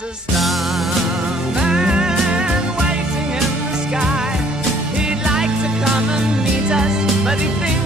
There's a starman waiting in the sky. He'd like to come and meet us, but he thinks